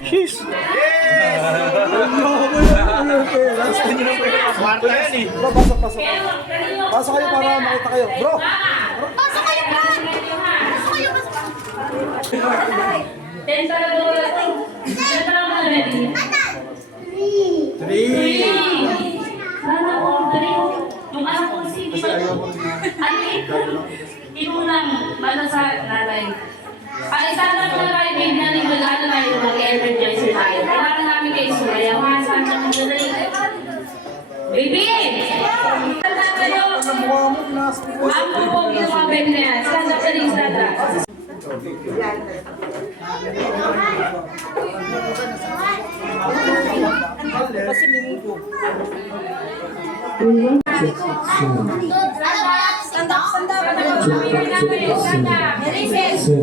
Sheesh! Yes! Kwarta yan eh. Bro, pasok. Pasok kayo para makita kayo. Bro! Pasok kayo, bro! Pasok kayo, pasok. 10 talaga wala ito. 10 talaga ready. 3. Sana all 3. Yung anak ko si Inunang mana sa nanay. Ang isa lang na tayo, babe, na rin mag-ano tayo, mag-energizer tayo. Kailangan namin kayo sumaya. Mga saan na mag-dali. Baby! Tanda kayo! Ang pupogi ng mga baby na yan. Stand up sa ring, stand up. Stand up.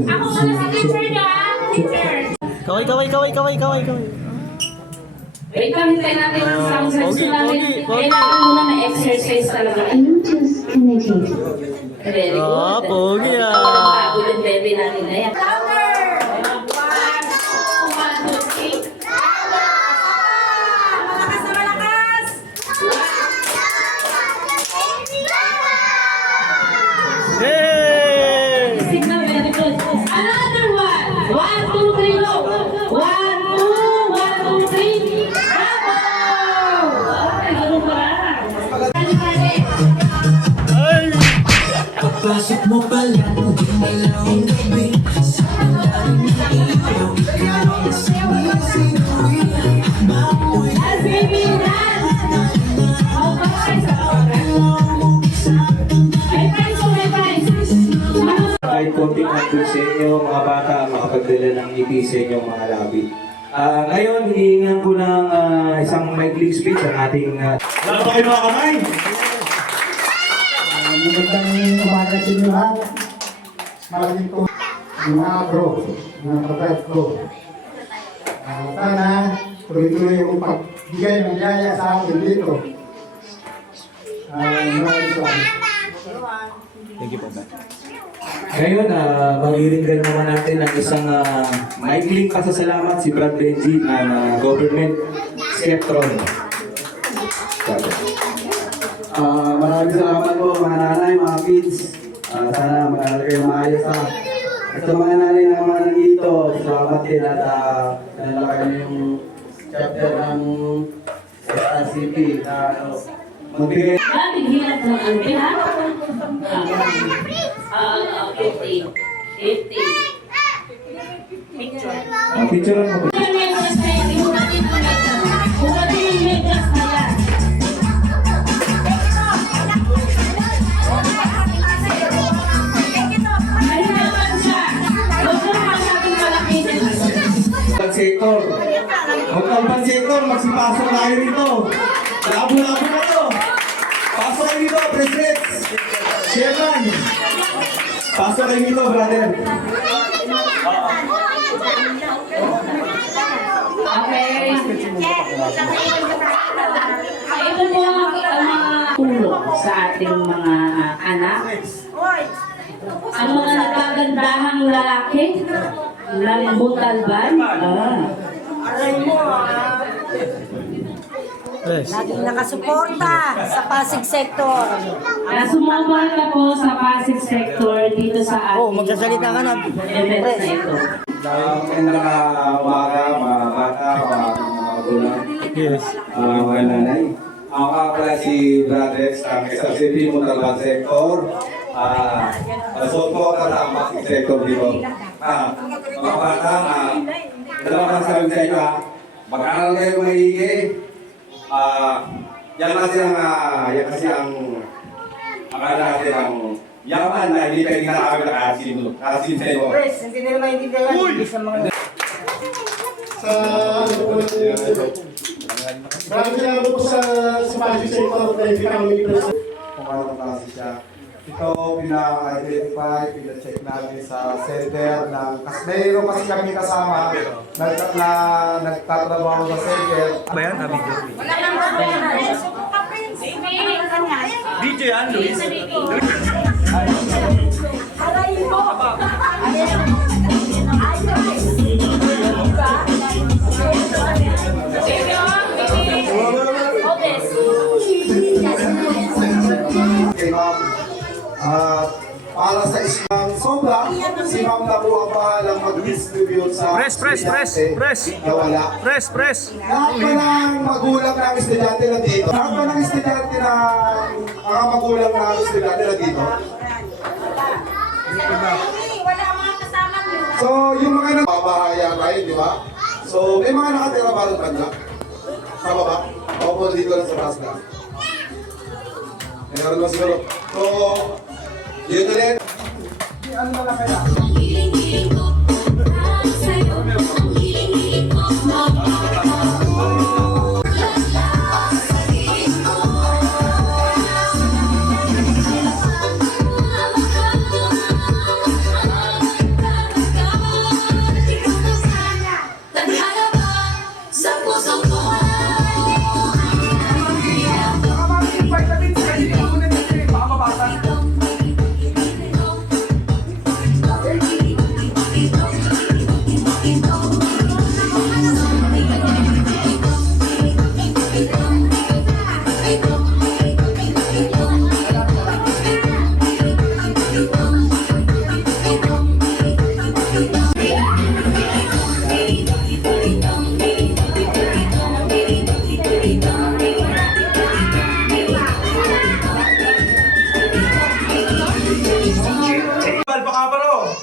Ako pala sa teacher niyo, ha? Teacher! Kaway. Wait lang, hintayin natin ang sound search namin. Kailangan muna may exercise talaga. Bluetooth connected. Very good. Ah, pogi ah. Pagod yung bebe natin na yan. Malakas na malakas! Yay! Signal, very good. Another one. 1, 2, 3, go. 1, 2, 3. Bravo! Okay, ganun pa lang. Ay! Papasok mo pala, hindi malawang gabi. Sa malalim na ilaw, ikaw ang sinisinuwi. Bamoy As baby dance. How far sa May price. Kahit konting handog sa inyo, mga bata, makapagdala ng ngiti sa inyong mga labi. Ngayon, hinihingan ko ng isang maikling speech ang ating... Lalo kayo mga kamay! Magandang umaga sa inyo lahat. Maraming po mga bro, mga kapatid ko. Sana tuloy-tuloy yung pagbigay ng yaya sa akin dito. Maraming salamat. Ngayon, magiringgan naman natin ang isang maikling pasasalamat si Brad Benji ng Government Skeptron. Maraming salamat po mga nanay, mga kids. Sana mag-aaral kayo maayos ha. At sa mga nanay na mga nandito, salamat din at nalakay niyo yung chapter ng SRCP na magbigay. Daming hirap ng albi, ha? 50. Picture mo. Yung megas na yan, ibo natin ang megas. Kung natin yung megas na yan. May naman siya. Huwag mo naman natin palakitin. Sektor. Magkalpan sektor, magsipasok tayo rito. Labo-labo na to. Pasok kayo dito, President. Chairman. Pasok kayo dito, brother. Okay. Ito po ang mga tulong sa ating mga anak. Ang mga nagagandahang lalaki ng Butalban. Laging nakasuporta sa Pasig Sector. Sumama na po sa Pasig Sector dito sa ating magsasalita ka na. event na ito. Magandang umaga, mga bata, mga magulang, Yes. mga nanay. Ako nga pala si Brad Rex, ang SRCP Montalban Sector. Suot po ako sa Pasig Sector dito. Mga bata, dalawang sabi sa inyo ha, mag-aral kayo maigi. Yan kasi ang akala natin ang yaman na hindi tayo nakakawin nakasim sa inyo. Hindi nila maintindihan. Sa mga... Maraming salamat po sa Pasig Sector na kami present. Kung ano klase siya. Ito, pina-identify, pina-check namin sa center ng Kasdero kasi kami kasama na nagtatrabaho sa center. Ba yan? Video. Wala nang problema. DJ yan, Luis. Aray mo! lang, si ma'am na po ang bahalang mag-distribute sa estudyante na wala. Lahat pa ng magulang ng estudyante na dito. Lahat pa ng estudyante na mga magulang ng estudyante na dito. Wala mga kasama niyo. So, yung mga nagpapahaya tayo, di ba? So, may mga nakatira ba rin banda? Sa baba? O po dito lang sa taas na? Meron ba siguro? So, yun ulit. Ano na lang kaya?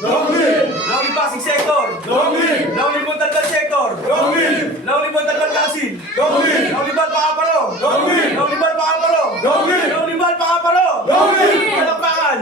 Lauli Pasig Sector! Lauli Montalban Sector! Lauli Montalban Kasin! Lauli Bal Pakapalo! Lauli Bal Pakapalo! Lauli Bal Pakapalo! Palakpakan!